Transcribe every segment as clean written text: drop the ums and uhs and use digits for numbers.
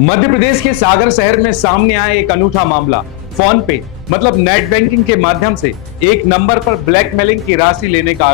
मध्य प्रदेश के सागर शहर में सामने आया एक अनूठा मामला। फोन पे मतलब नेट बैंकिंग के माध्यम से एक नंबर पर ब्लैकमेलिंग की राशि लेने का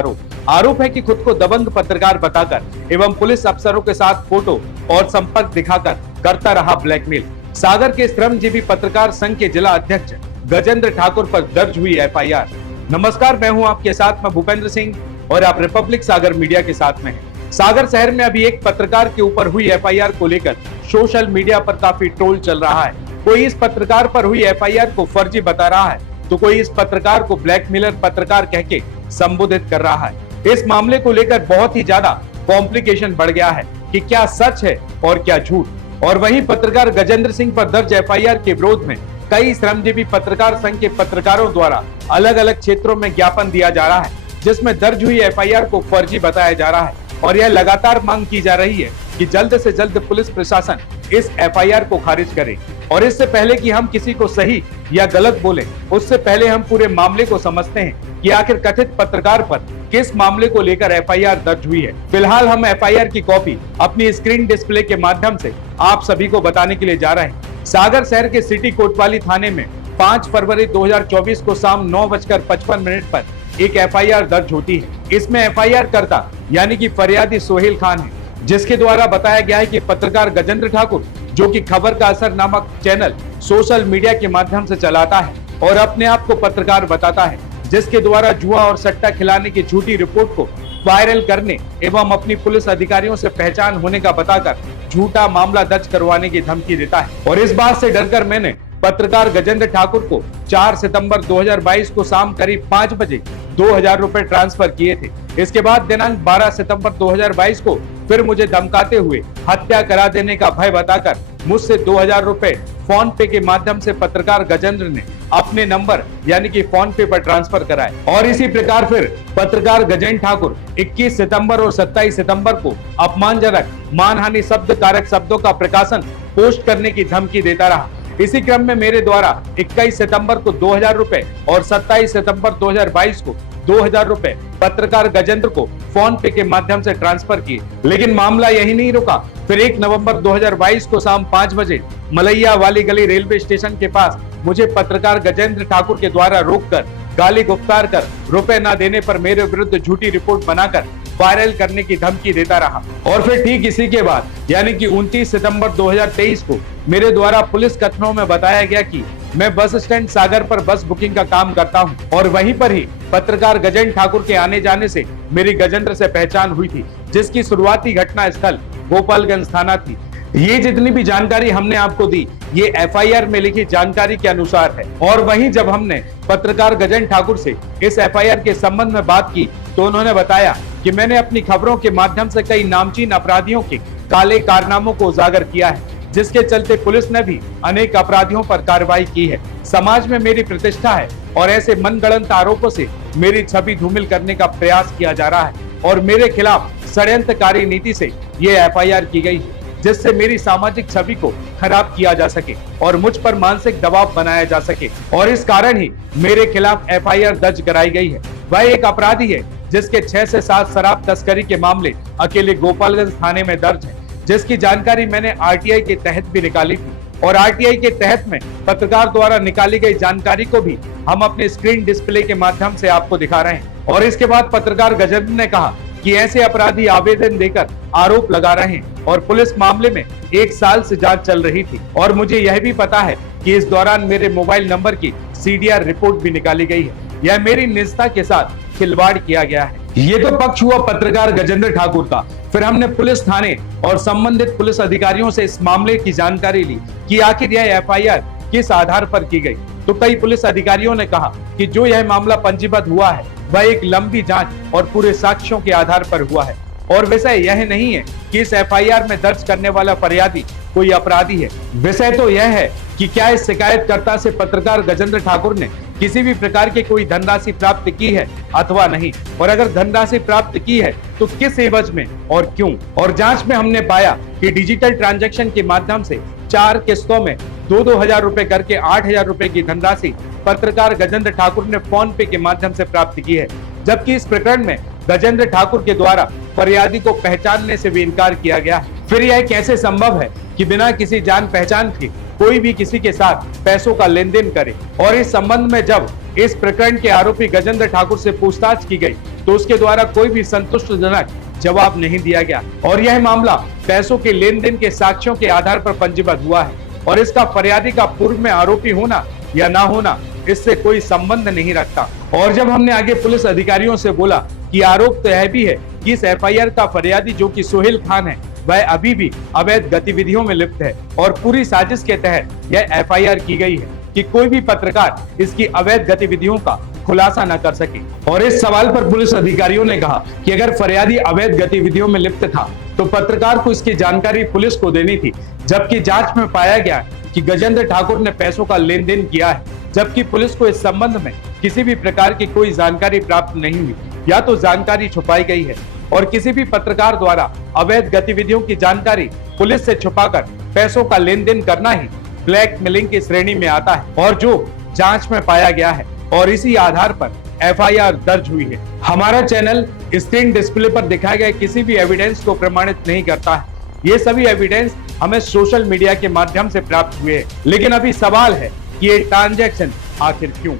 आरोप है कि खुद को दबंग पत्रकार बताकर एवं पुलिस अफसरों के साथ फोटो और संपर्क दिखाकर करता रहा ब्लैकमेल। सागर के श्रमजीवी पत्रकार संघ के जिला अध्यक्ष गजेंद्र ठाकुर पर दर्ज हुई एफआईआर। नमस्कार, मैं हूं आपके साथ में भूपेंद्र सिंह और आप रिपब्लिक सागर मीडिया के साथ में हैं। सागर शहर में अभी एक पत्रकार के ऊपर हुई एफआईआर को लेकर सोशल मीडिया पर काफी ट्रोल चल रहा है। कोई इस पत्रकार पर हुई एफआईआर को फर्जी बता रहा है तो कोई इस पत्रकार को ब्लैकमेलर पत्रकार कह के संबोधित कर रहा है। इस मामले को लेकर बहुत ही ज्यादा कॉम्प्लिकेशन बढ़ गया है कि क्या सच है और क्या झूठ। और वहीं पत्रकार गजेंद्र सिंह पर दर्ज एफआईआर के विरोध में कई श्रमजीवी पत्रकार संघ के पत्रकारों द्वारा अलग अलग क्षेत्रों में ज्ञापन दिया जा रहा है, जिसमें दर्ज हुई एफआईआर को फर्जी बताया जा रहा है। और यह लगातार मांग की जा रही है कि जल्द से जल्द पुलिस प्रशासन इस एफआईआर को खारिज करे। और इससे पहले कि हम किसी को सही या गलत बोले, उससे पहले हम पूरे मामले को समझते हैं कि आखिर कथित पत्रकार पर किस मामले को लेकर एफआईआर दर्ज हुई है। फिलहाल हम एफआईआर की कॉपी अपनी स्क्रीन डिस्प्ले के माध्यम से आप सभी को बताने के लिए जा रहे हैं। सागर शहर के सिटी कोतवाली थाने में 5 फरवरी 2024 को शाम 9:55 पर एक एफआईआर दर्ज होती है। इसमें एफआईआर कर्ता यानी कि फरियादी सोहेल खान है, जिसके द्वारा बताया गया है कि पत्रकार गजेंद्र ठाकुर, जो कि खबर का असर नामक चैनल सोशल मीडिया के माध्यम से चलाता है और अपने आप को पत्रकार बताता है, जिसके द्वारा जुआ और सट्टा खिलाने की झूठी रिपोर्ट को वायरल करने एवं अपनी पुलिस अधिकारियों से पहचान होने का बताकर झूठा मामला दर्ज करवाने की धमकी देता है। और इस बात से डरकर मैंने पत्रकार गजेंद्र ठाकुर को 4 सितंबर 2022 को शाम करीब 5 बजे 2000 रुपए ट्रांसफर किए थे। इसके बाद दिनांक 12 सितंबर 2022 को फिर मुझे धमकाते हुए हत्या करा देने का भय बताकर मुझसे 2000 रुपए फोन पे के माध्यम से पत्रकार गजेंद्र ने अपने नंबर यानी कि फोन पे पर ट्रांसफर कराए। और इसी प्रकार फिर पत्रकार गजेंद्र ठाकुर 21 सितंबर और 27 सितंबर को अपमानजनक मानहानि शब्द कारक शब्दों का प्रकाशन पोस्ट करने की धमकी देता रहा। इसी क्रम में मेरे द्वारा 21 सितंबर को 2000 रुपए और 27 सितंबर 2022 को 2000 रुपए पत्रकार गजेंद्र को फोन पे के माध्यम से ट्रांसफर किए। लेकिन मामला यही नहीं रुका। फिर 1 नवंबर 2022 को शाम 5 बजे मलैया वाली गली रेलवे स्टेशन के पास मुझे पत्रकार गजेंद्र ठाकुर के द्वारा रोककर गाली गुफ्तार कर रुपए न देने पर मेरे विरुद्ध झूठी रिपोर्ट बनाकर वायरल करने की धमकी देता रहा। और फिर ठीक इसी के बाद यानी कि 29 सितंबर 2023 को मेरे द्वारा पुलिस कथनों में बताया गया कि मैं बस स्टैंड सागर पर बस बुकिंग का काम करता हूं और वहीं पर ही पत्रकार गजेंद्र ठाकुर के आने जाने से मेरी गजेंद्र से पहचान हुई थी, जिसकी शुरुआती घटना स्थल गोपालगंज थाना थी। ये जितनी भी जानकारी हमने आपको दी, ये एफआईआर में लिखी जानकारी के अनुसार है। और वहीं जब हमने पत्रकार गजेंद्र ठाकुर से इस एफआईआर के संबंध में बात की तो उन्होंने बताया कि मैंने अपनी खबरों के माध्यम से कई नामचीन अपराधियों के काले कारनामों को उजागर किया है, जिसके चलते पुलिस ने भी अनेक अपराधियों पर कार्रवाई की है। समाज में मेरी प्रतिष्ठा है और ऐसे मनगढ़ंत आरोपों से मेरी छवि धूमिल करने का प्रयास किया जा रहा है और मेरे खिलाफ षड्यंत्रकारी नीति से ये एफआईआर की गई है, जिससे मेरी सामाजिक छवि को खराब किया जा सके और मुझ पर मानसिक दबाव बनाया जा सके। और इस कारण ही मेरे खिलाफ एफआईआर दर्ज कराई गई है। वह एक अपराधी है जिसके 6 से 7 शराब तस्करी के मामले अकेले गोपालगंज थाने में दर्ज है, जिसकी जानकारी मैंने आरटीआई के तहत भी निकाली थी। और आरटीआई के तहत में पत्रकार द्वारा निकाली गई जानकारी को भी हम अपने स्क्रीन डिस्प्ले के माध्यम से आपको दिखा रहे हैं। और इसके बाद पत्रकार गजेंद्र ने कहा कि ऐसे अपराधी आवेदन देकर आरोप लगा रहे हैं और पुलिस मामले में 1 साल से जांच चल रही थी। और मुझे यह भी पता है कि इस दौरान मेरे मोबाइल नंबर की सीडीआर रिपोर्ट भी निकाली गई है। यह मेरी निजता के साथ खिलवाड़ किया गया है। ये तो पक्ष हुआ पत्रकार गजेंद्र ठाकुर का। फिर हमने पुलिस थाने और संबंधित पुलिस अधिकारियों से इस मामले की जानकारी ली कि आखिर यह एफआईआर किस आधार पर की गई। तो कई पुलिस अधिकारियों ने कहा कि जो यह मामला पंजीबद्ध हुआ है वह एक लंबी जांच और पूरे साक्ष्यों के आधार पर हुआ है। और विषय यह नहीं है कि इस एफआईआर में दर्ज करने वाला फरियादी कोई अपराधी है। विषय तो यह है कि क्या इस शिकायतकर्ता से पत्रकार गजेंद्र ठाकुर ने किसी भी प्रकार की कोई धनराशि प्राप्त की है अथवा नहीं, और अगर धनराशि प्राप्त की है तो किस एवज में और क्यों। और जांच में हमने पाया कि डिजिटल ट्रांजैक्शन के माध्यम से 4 किस्तों में 2-2 हजार रुपए करके 8,000 रुपए की धनराशि पत्रकार गजेंद्र ठाकुर ने फोन पे के माध्यम से प्राप्त की है। जबकि इस प्रकरण में गजेंद्र ठाकुर के द्वारा फरियादी को पहचानने से भी इनकार किया गया है। फिर यह कैसे संभव है कि बिना किसी जान पहचान के कोई भी किसी के साथ पैसों का लेन देन करे। और इस संबंध में जब इस प्रकरण के आरोपी गजेंद्र ठाकुर से पूछताछ की गई तो उसके द्वारा कोई भी संतुष्टजनक जवाब नहीं दिया गया और यह मामला पैसों के लेन देन के साक्ष्यों के आधार पर पंजीबद्ध हुआ है और इसका फरियादी का पूर्व में आरोपी होना या ना होना इससे कोई संबंध नहीं रखता। और जब हमने आगे पुलिस अधिकारियों से बोला कि आरोप तो यह भी है कि इस एफआईआर का फरियादी जो कि सोहेल खान है वह अभी भी अवैध गतिविधियों में लिप्त है और पूरी साजिश के तहत यह एफआईआर की गई है कि कोई भी पत्रकार इसकी अवैध गतिविधियों का खुलासा न कर सके। और इस सवाल पर पुलिस अधिकारियों ने कहा कि अगर फरियादी अवैध गतिविधियों में लिप्त था तो पत्रकार को इसकी जानकारी पुलिस को देनी थी, जबकि जांच में पाया गया कि गजेंद्र ठाकुर ने पैसों का लेन देन किया है, जबकि पुलिस को इस संबंध में किसी भी प्रकार की कोई जानकारी प्राप्त नहीं हुई या तो जानकारी छुपाई गई है और किसी भी पत्रकार द्वारा अवैध गतिविधियों की जानकारी पुलिस से छुपाकर पैसों का लेन देन करना ही ब्लैकमेलिंग की श्रेणी में आता है और जो जांच में पाया गया है और इसी आधार पर एफआईआर दर्ज हुई है। हमारा चैनल स्क्रीन डिस्प्ले पर दिखाए गए किसी भी एविडेंस को प्रमाणित नहीं करता है। ये सभी एविडेंस हमें सोशल मीडिया के माध्यम से प्राप्त हुए हैं, लेकिन अभी सवाल है कि ये ट्रांजैक्शन आखिर क्यों।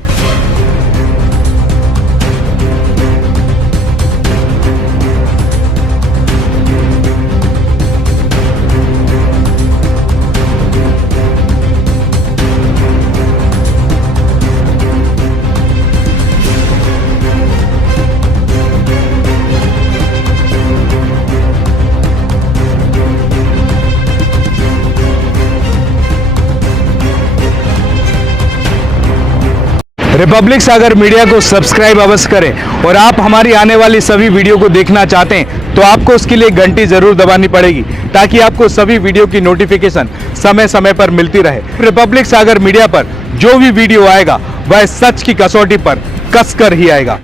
रिपब्लिक सागर मीडिया को सब्सक्राइब अवश्य करें और आप हमारी आने वाली सभी वीडियो को देखना चाहते हैं तो आपको उसके लिए घंटी जरूर दबानी पड़ेगी ताकि आपको सभी वीडियो की नोटिफिकेशन समय समय पर मिलती रहे। रिपब्लिक सागर मीडिया पर जो भी वीडियो आएगा वह सच की कसौटी पर कसकर ही आएगा।